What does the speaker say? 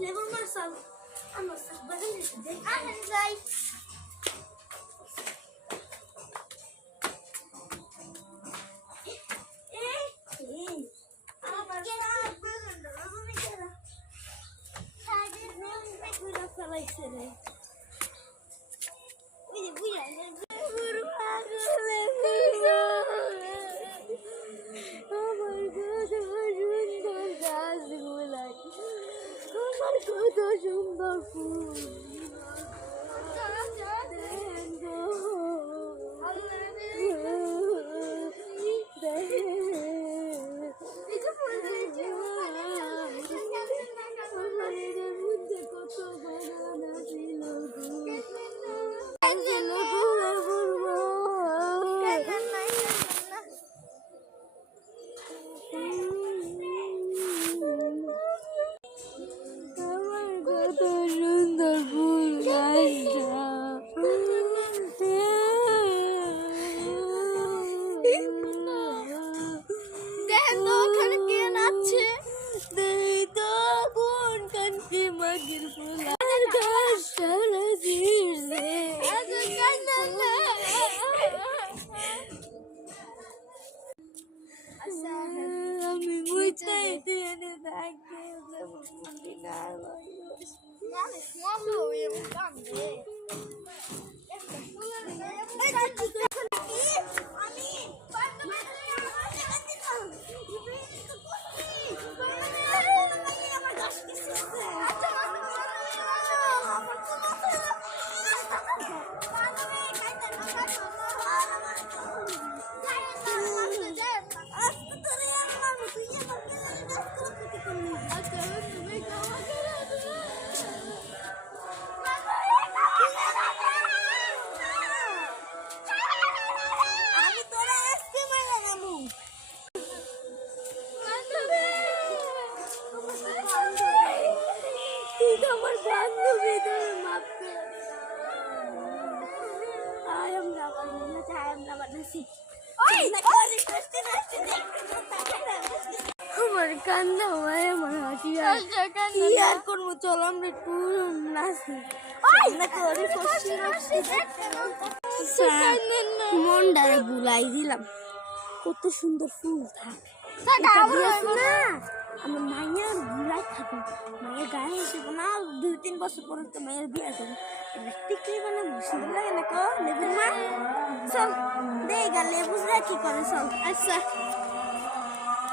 লেবুর মাসাল আমার বাগান দেখে যাই। ফেলাইছে রে কত সুন্দর ফুল আমি বুঝতেই দিনে থাকি আমার বান্ধবী তোর মাপতে আমার কান্না হয় আমার হাসি কি আর করবো চল আমরা একটু নাচি মনটারে বুলাই দিলাম কত সুন্দর ফুল থাক না আমার মায়ের বুলাই থাকবে মায়ের গায়ে হিসেবে না 2-3 বছর পরে তো মায়ের বিয়ে করবে টিকলি মানে সুন্দর লাগে না লেবুর মা চল দেখ লেবুরা কি করে চল আচ্ছা